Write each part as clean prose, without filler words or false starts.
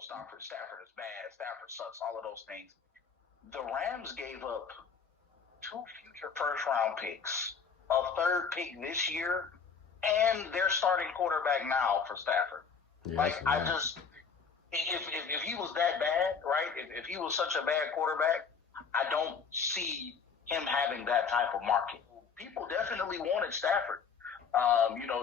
Stafford is bad, Stafford sucks, all of those things. The Rams gave up 2 future first-round picks, a 3rd pick this year, and their starting quarterback now for Stafford. Yeah, I just, if he was that bad, right? If he was such a bad quarterback, I don't see him having that type of market. People definitely wanted Stafford.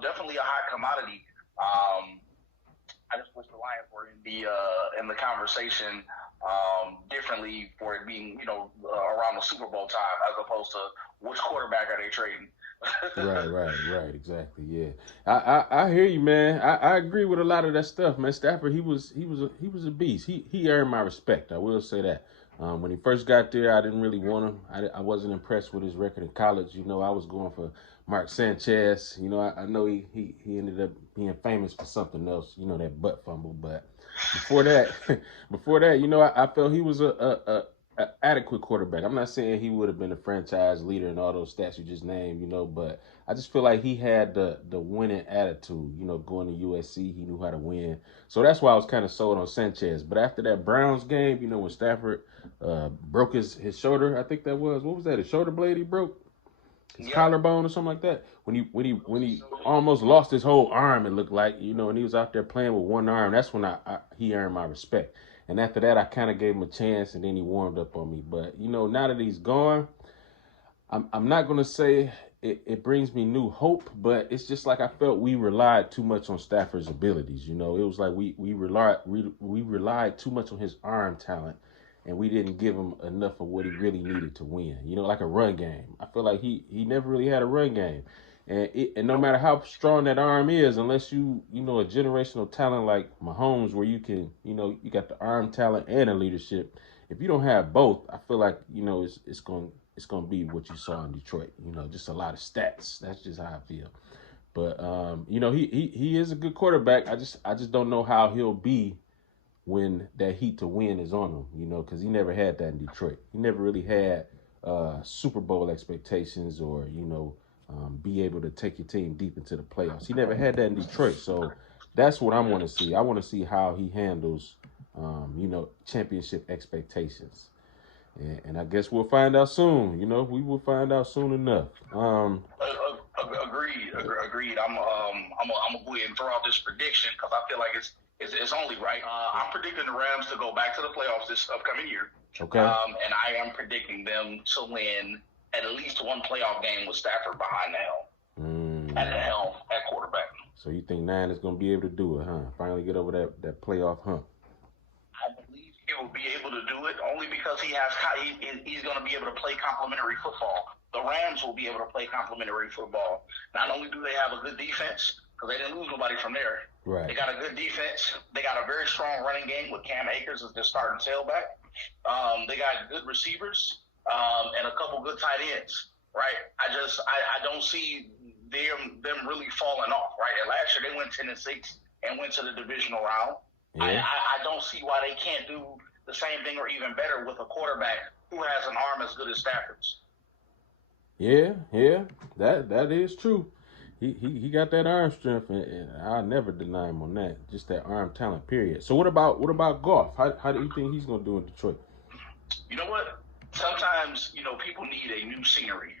Definitely a hot commodity. I just wish the Lions were in the conversation differently for it being around the Super Bowl time as opposed to which quarterback are they trading. Right. Exactly. Yeah, I hear you, man. I agree with a lot of that stuff, man. Stafford, he was a beast. He earned my respect. I will say that. When he first got there, I didn't really want him. I wasn't impressed with his record in college. I was going for Mark Sanchez. I know he ended up being famous for something else. That butt fumble. But before that, I felt he was a adequate quarterback. I'm not saying he would have been a franchise leader and all those stats you just named, but I just feel like he had the winning attitude. Going to USC, he knew how to win. So that's why I was kind of sold on Sanchez. But after that Browns game, when Stafford broke his shoulder, I think that was, what was that? His shoulder blade he broke? His collarbone or something like that. When he almost lost his whole arm, it looked like, and he was out there playing with one arm. That's when he earned my respect. And after that, I kind of gave him a chance, and then he warmed up on me. But, now that he's gone, I'm not going to say it brings me new hope, but it's just like I felt we relied too much on Stafford's abilities. It was like we relied too much on his arm talent, and we didn't give him enough of what he really needed to win. Like a run game. I feel like he never really had a run game. And no matter how strong that arm is, unless you a generational talent like Mahomes, where you can, you got the arm talent and the leadership. If you don't have both, I feel like it's going to be what you saw in Detroit. Just a lot of stats. That's just how I feel. But he is a good quarterback. I just don't know how he'll be when that heat to win is on him. Because he never had that in Detroit. He never really had Super Bowl expectations or be able to take your team deep into the playoffs. He never had that in Detroit, so that's what I want to see. I want to see how he handles, championship expectations, and I guess we'll find out soon. We will find out soon enough. Agreed. I'm gonna go ahead and throw out this prediction because I feel like it's only right. I'm predicting the Rams to go back to the playoffs this upcoming year. Okay. And I am predicting them to win at least one playoff game with Stafford behind the helm. At the helm, at quarterback. So you think Nine is going to be able to do it, huh? Finally get over that playoff hump. I believe he will be able to do it only because he's going to be able to play complementary football. The Rams will be able to play complementary football. Not only do they have a good defense, because they didn't lose nobody from there. Right. They got a good defense. They got a very strong running game with Cam Akers as their starting tailback. They got good receivers. And a couple good tight ends, right? I don't see them really falling off, right? And last year they went 10-6 and went to the divisional round. Yeah. I don't see why they can't do the same thing or even better with a quarterback who has an arm as good as Stafford's. Yeah, that is true. He got that arm strength, and I'll never deny him on that. Just that arm talent, period. So what about Goff? How do you think he's going to do in Detroit? You know what? Sometimes, people need a new scenery.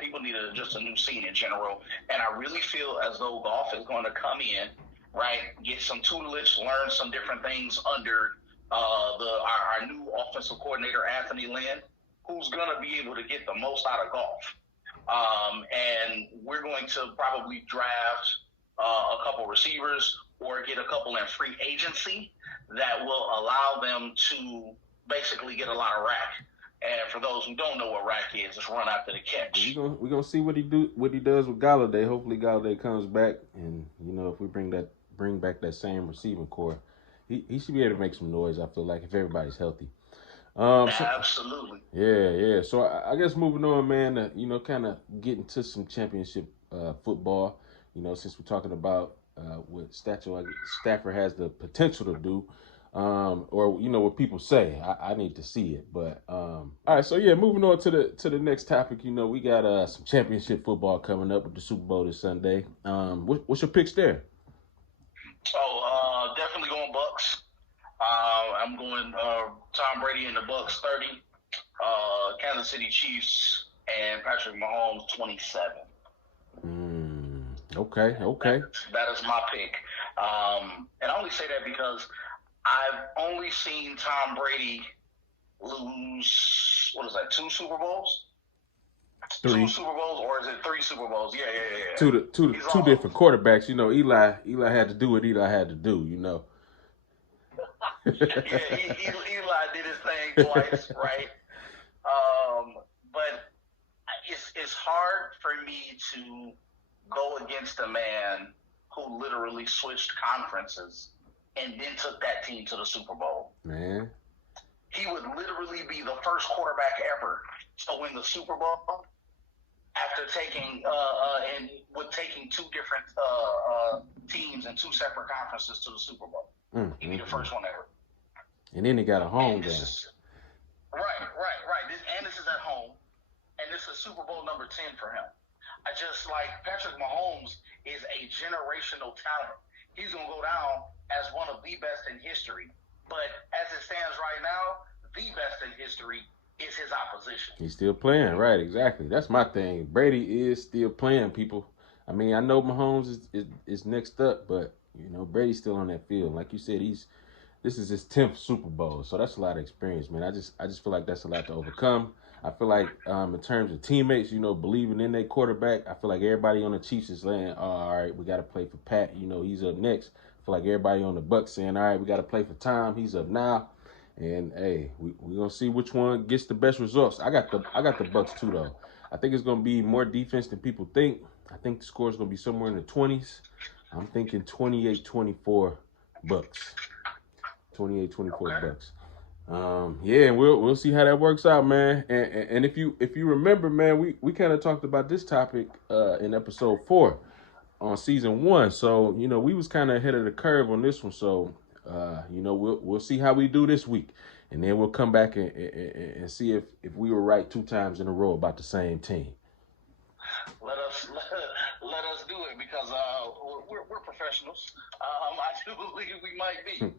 People need just a new scene in general. And I really feel as though Goff is going to come in, right, get some tutelage, learn some different things under our new offensive coordinator, Anthony Lynn, who's going to be able to get the most out of Goff. And we're going to probably draft a couple receivers or get a couple in free agency that will allow them to basically get a lot of rack. And for those who don't know what rack is, just run after the catch. We're gonna see what he does with Galladay. Hopefully Galladay comes back, and if we bring back that same receiving core, he should be able to make some noise. I feel like if everybody's healthy. Absolutely. Yeah. So I guess moving on, man. Kind of getting to some championship football. Since we're talking about what Stafford has the potential to do. Or what people say. I need to see it, but all right. So yeah, moving on to the next topic. We got some championship football coming up with the Super Bowl this Sunday. What's your picks there? So definitely going Bucks. I'm going Tom Brady and the Bucks 30, Kansas City Chiefs and Patrick Mahomes 27. Okay. That is my pick. And I only say that because I've only seen Tom Brady lose, 2 Super Bowls? 3. 2 Super Bowls, or is it 3 Super Bowls? Yeah. Two different quarterbacks. Eli had to do what Eli had to do, Yeah, Eli did his thing twice, right? But it's hard for me to go against a man who literally switched conferences and then took that team to the Super Bowl. Man. He would literally be the first quarterback ever to win the Super Bowl after taking taking 2 different teams in 2 separate conferences to the Super Bowl. He'd be the first one ever. And then he got a home game. Right. This is at home, and this is Super Bowl number 10 for him. I just like Patrick Mahomes is a generational talent. He's going to go down as one of the best in history. But as it stands right now, the best in history is his opposition. He's still playing, right? Exactly. That's my thing. Brady is still playing, people. I mean, I know Mahomes is next up, but Brady's still on that field. Like you said, this is his 10th Super Bowl, so that's a lot of experience, man. I just feel like that's a lot to overcome. I feel like in terms of teammates, believing in their quarterback, I feel like everybody on the Chiefs is saying, all right, we got to play for Pat. He's up next. I feel like everybody on the Bucs saying, all right, we got to play for Tom. He's up now. And, hey, we're going to see which one gets the best results. I got the Bucs, too, though. I think it's going to be more defense than people think. I think the score is going to be somewhere in the 20s. I'm thinking 28-24 Bucs. 28-24 Bucs. Yeah, we'll see how that works out, man. And if you remember, man, we kind of talked about this topic in episode 4 on season 1. So we was kind of ahead of the curve on this one. So we'll see how we do this week, and then we'll come back and see if we were right 2 times in a row about the same team. Let us do it because we're professionals. I do believe we might be.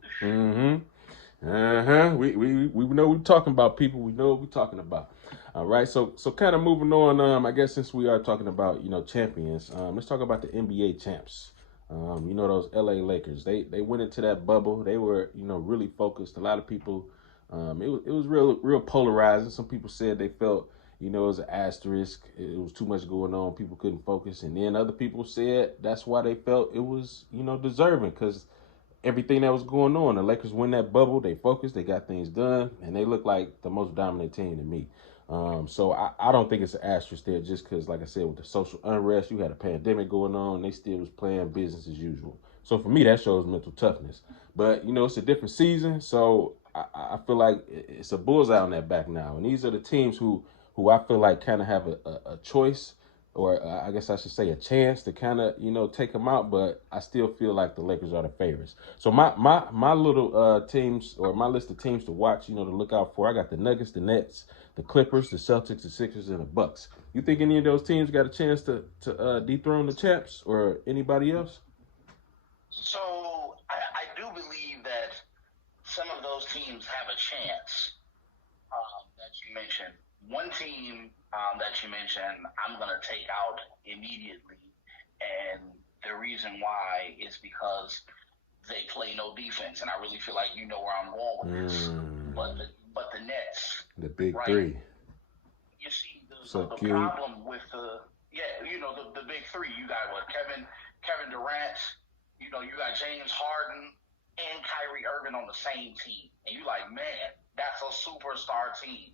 We know what we're talking about, people. We know what we're talking about. All right, so kind of moving on. I guess since we are talking about champions, let's talk about the NBA champs. Those LA Lakers. They went into that bubble. They were really focused. A lot of people. It was real polarizing. Some people said they felt it was an asterisk. It was too much going on. People couldn't focus. And then other people said that's why they felt it was deserving, because everything that was going on. The Lakers win that bubble. They focused. They got things done, and they look like the most dominant team to me. So I don't think it's an asterisk there, just because, like I said, with the social unrest, you had a pandemic going on, and they still was playing business as usual. So for me, that shows mental toughness. But it's a different season, so I feel like it's a bullseye on that back now. And these are the teams who I feel like kind of have a choice, or I guess I should say a chance to kind of, take them out, but I still feel like the Lakers are the favorites. So my little teams, or my list of teams to watch, to look out for, I got the Nuggets, the Nets, the Clippers, the Celtics, the Sixers, and the Bucks. You think any of those teams got a chance to dethrone the champs or anybody else? So I do believe that some of those teams have a chance that you mentioned. One team that you mentioned, I'm going to take out immediately, and the reason why is because they play no defense, and I really feel like you know where I'm going with this. But the Nets, the big right? 3. You see the problem with the big 3. You got Kevin Durant. You got James Harden and Kyrie Irving on the same team, and you like, man, that's a superstar team.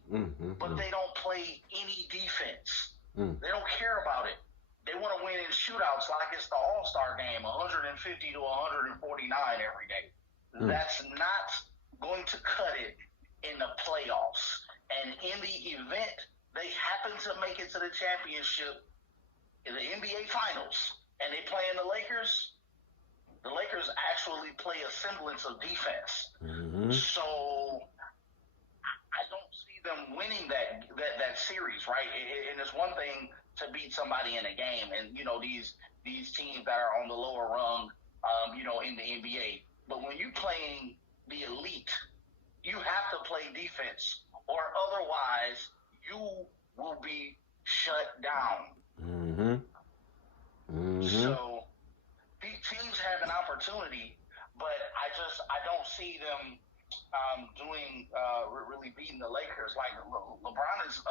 But they don't play any defense. They don't care about it. They want to win in shootouts like it's the All-Star game, 150 to 149 every day. That's not going to cut it in the playoffs. And in the event they happen to make it to the championship in the NBA Finals and they play in the Lakers actually play a semblance of defense. So I don't see them winning that series, right? And it's one thing to beat somebody in a game, and these teams that are on the lower rung, in the NBA. But when you're playing the elite You have to play defense, or otherwise you will be shut down. Mm-hmm. Mm-hmm. So teams have an opportunity, but I don't see them doing really beating the Lakers. Like LeBron is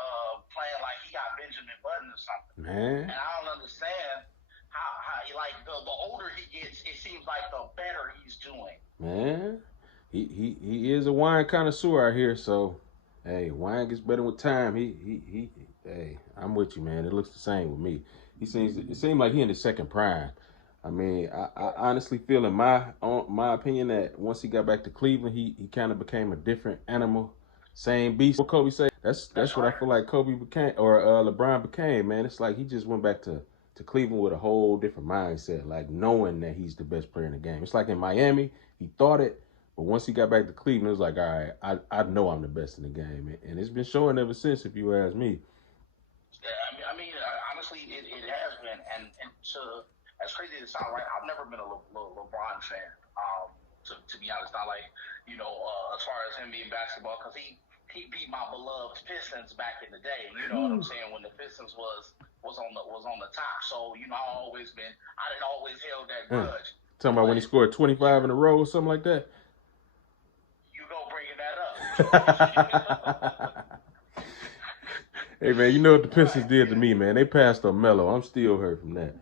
playing like he got Benjamin Button or something, Man. and I don't understand how like the older he gets, it seems like the better he's doing. Man, he is a wine connoisseur out here, so hey, wine gets better with time. He hey, I'm with you, man. It looks the same with me. It seems like he in his second prime. I mean, I honestly feel in my opinion that once he got back to Cleveland, he kind of became a different animal. Same beast. What Kobe say? That's what I feel like Kobe became or LeBron became, man. It's like he just went back to Cleveland with a whole different mindset, like knowing that he's the best player in the game. It's like in Miami, he thought it, but once he got back to Cleveland, it was like, all right, I know I'm the best in the game, and it's been showing ever since, if you ask me. Yeah, I mean, honestly, it has been, and so as crazy as it sounds, right? I've never been a LeBron fan. To be honest, not like as far as him being basketball, because he beat my beloved Pistons back in the day. You know what I'm saying? When the Pistons was on the top. So I didn't always held that grudge. Talking about when he scored 25 in a row or something like that. You go bringing that up. Hey man, you know what the Pistons did to me, man? They passed on Melo. I'm still hurt from that.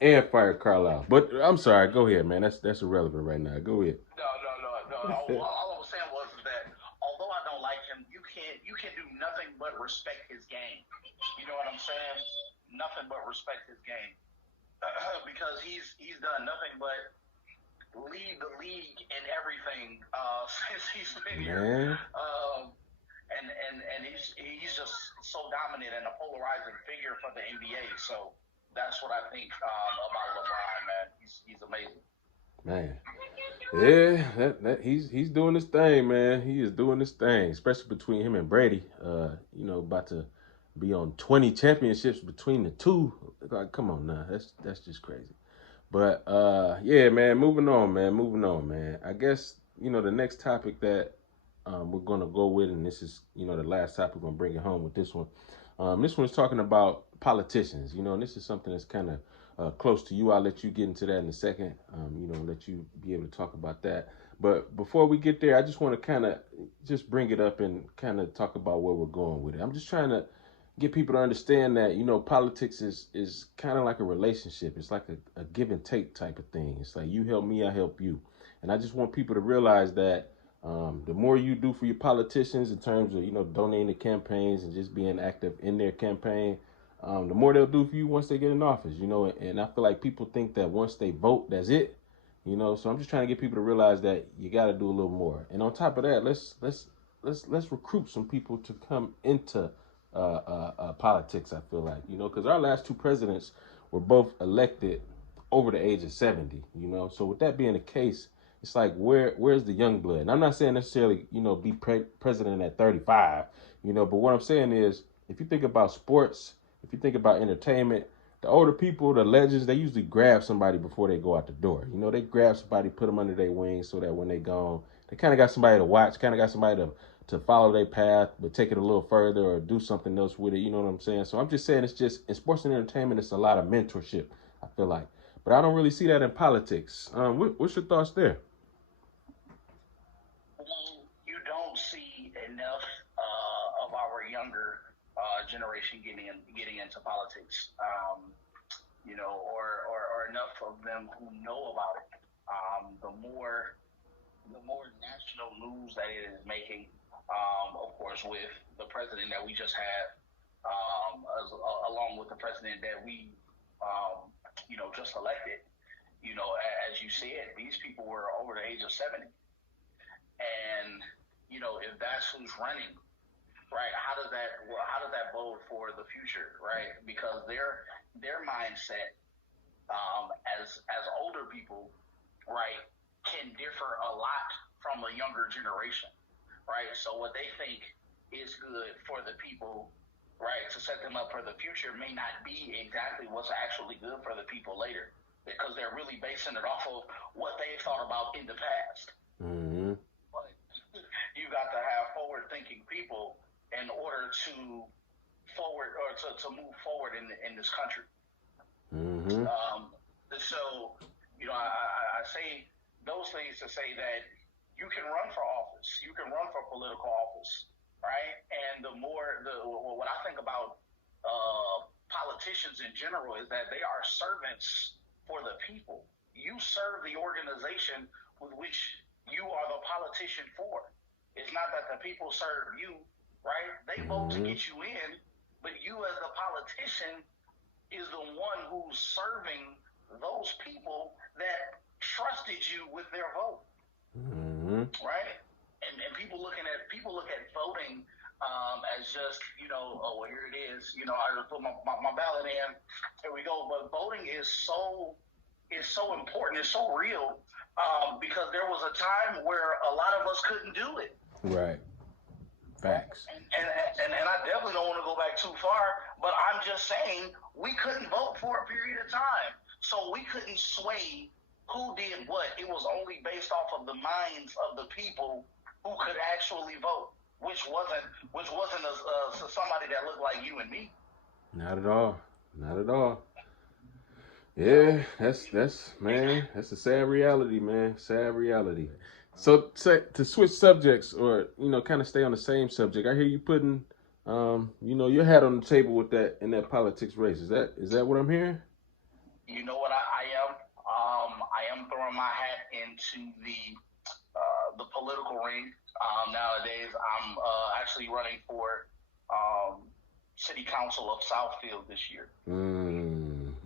And fired Carlisle. But I'm sorry, go ahead, man. That's irrelevant right now. Go ahead. No. All I was saying was that although I don't like him, you can do nothing but respect his game. You know what I'm saying? Nothing but respect his game because he's done nothing but lead the league in everything since he's been here. And he's just so dominant and a polarizing figure for the NBA. So that's what I think about LeBron, man. He's amazing. Man, yeah, he's doing his thing, man. He is doing his thing, especially between him and Brady. About to be on 20 championships between the two. Like, come on now, that's just crazy. But yeah, man. Moving on, man. I guess the next topic that we're gonna go with, and this is the last topic we're gonna bring it home with this one. This one's talking about politicians, and this is something that's kind of close to you. I'll let you get into that in a second. Let you be able to talk about that. But before we get there, I just want to kind of just bring it up and kind of talk about where we're going with it. I'm just trying to get people to understand that politics is kind of like a relationship. It's like a give and take type of thing. It's like you help me, I help you, and I just want people to realize that the more you do for your politicians in terms of donating to campaigns and just being active in their campaign, the more they'll do for you once they get in office. And I feel like people think that once they vote, that's it. So I'm just trying to get people to realize that you got to do a little more. And on top of that, let's recruit some people to come into politics. I feel like because our last two presidents were both elected over the age of 70. So with that being the case, it's like where's the young blood? And I'm not saying necessarily be president at 35. But what I'm saying is if you think about sports, if you think about entertainment, the older people, the legends, they usually grab somebody before they go out the door. They grab somebody, put them under their wings so that when they gone, they kind of got somebody to watch, kind of got somebody to follow their path, but take it a little further or do something else with it. You know what I'm saying? So I'm just saying it's just in sports and entertainment, it's a lot of mentorship, I feel like. But I don't really see that in politics. What's your thoughts there? You don't see enough of our younger generation getting into politics, or enough of them who know about it. The more national news that it is making, of course, with the president that we just had, along with the president that we, just elected. As you said, these people were over the age of 70, and if that's who's running, right? How does that bode for the future, right? Because their mindset, as older people, right, can differ a lot from a younger generation, right? So what they think is good for the people, right, to set them up for the future may not be exactly what's actually good for the people later, because they're really basing it off of what they thought about in the past. Mm-hmm. But you got to thinking people in order to move forward in this country. Mm-hmm. So, I say those things to say that you can run for office, you can run for political office, right? And what I think about politicians in general is that they are servants for the people. You serve the organization with which you are the politician for. It's not that the people serve you, right? They vote to get you in, but you as the politician is the one who's serving those people that trusted you with their vote, right? And people look at voting as just oh, well, here it is. I just put my ballot in. Here we go. But voting is so important. It's so real because there was a time where a lot of us couldn't do it. Right. Facts. And I definitely don't want to go back too far, but I'm just saying we couldn't vote for a period of time. So we couldn't sway who did what. It was only based off of the minds of the people who could actually vote, which wasn't somebody that looked like you and me. Not at all. Not at all. Yeah, that's man, that's a sad reality, man. Sad reality. So to switch subjects, or kind of stay on the same subject, I hear you putting, your hat on the table with that in that politics race. Is that what I'm hearing? You know what I am? I am throwing my hat into the political ring. Nowadays, I'm actually running for City Council of Southfield this year.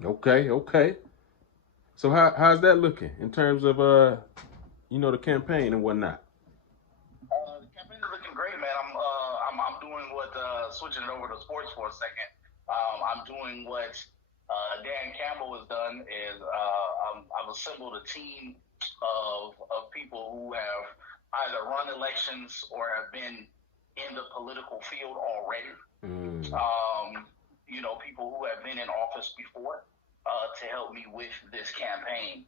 Okay. So how's that looking in terms of the campaign and whatnot? The campaign is looking great, man. I'm doing what switching it over to sports for a second. I'm doing what Dan Campbell has done is I've assembled a team of people who have either run elections or have been in the political field already. People who have been in office before to help me with this campaign.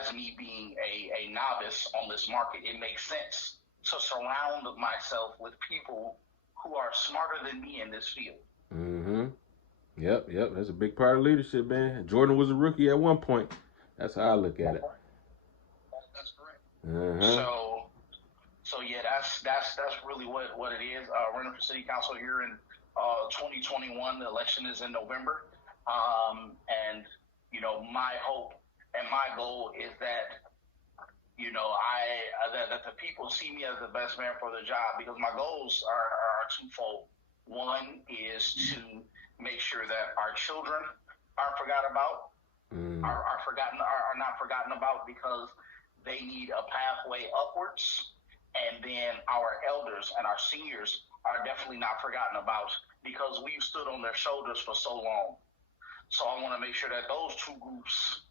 As me being a novice on this market, it makes sense to surround myself with people who are smarter than me in this field. Yep. That's a big part of leadership, man. Jordan was a rookie at one point. That's how I look at it. That's correct. So yeah, that's really what it is. Running for city council here in 2021. The election is in November, and my hope and my goal is that that the people see me as the best man for the job, because my goals are twofold. One is to make sure that our children aren't forgotten about, are not forgotten about, because they need a pathway upwards. And then our elders and our seniors are definitely not forgotten about, because we've stood on their shoulders for so long. So I want to make sure that those two groups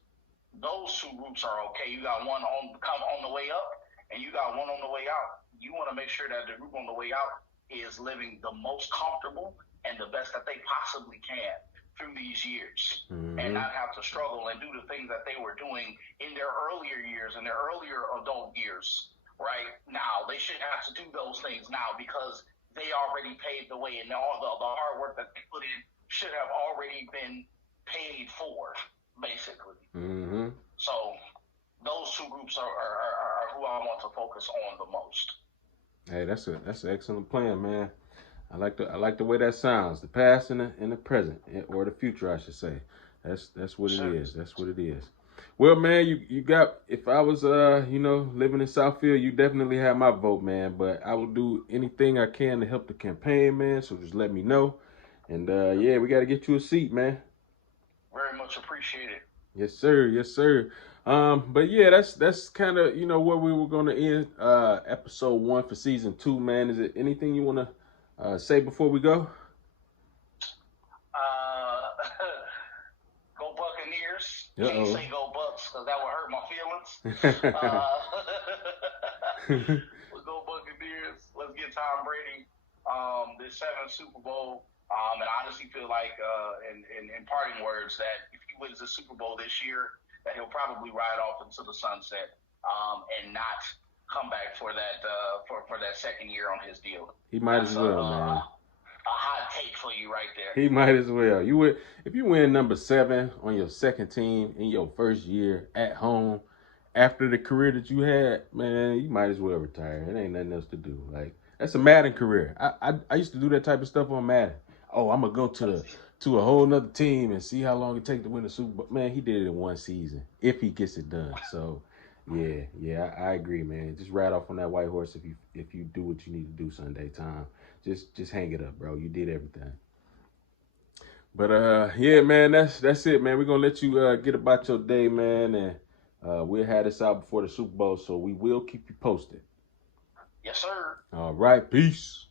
are okay. You got one on the way up, and you got one on the way out. You want to make sure that the group on the way out is living the most comfortable and the best that they possibly can through these years, and not have to struggle and do the things that they were doing in their earlier years, in their earlier adult years. Right now, they shouldn't have to do those things now, because they already paved the way, and all the hard work that they put in should have already been paid for, basically. So those two groups are who I want to focus on the most. Hey, that's an excellent plan, man. I like the way that sounds. The past and the present, or the future, I should say. That's what it is. That's what it is. Well, man, you got, if I was living in Southfield, you definitely have my vote, man. But I will do anything I can to help the campaign, man. So just let me know. And we got to get you a seat, man. Very much appreciated. Yes, sir. But yeah, that's kind of where we were gonna end episode 1 for season 2, man. Is it anything you wanna say before we go? Go Buccaneers. Uh-oh. Can't say go Bucks, because that would hurt my feelings. We'll go Buccaneers. Let's get Tom Brady this 7th Super Bowl. And I honestly feel like, in parting words, that if he wins the Super Bowl this year, that he'll probably ride off into the sunset and not come back for that for that second year on his deal. He might as well, man. A hot take for you right there. He might as well. You would if you win number 7 on your second team in your first year at home after the career that you had, man, you might as well retire. It ain't nothing else to do. Like that's a Madden career. I used to do that type of stuff on Madden. Oh, I'm gonna go to a whole nother team and see how long it takes to win the Super Bowl. Man, he did it in one season if he gets it done. So yeah, I agree, man. Just ride off on that white horse if you do what you need to do Sunday time. Just hang it up, bro. You did everything. But yeah, man, that's it, man. We're gonna let you get about your day, man, and we'll have this out before the Super Bowl, so we will keep you posted. Yes, sir. All right, peace.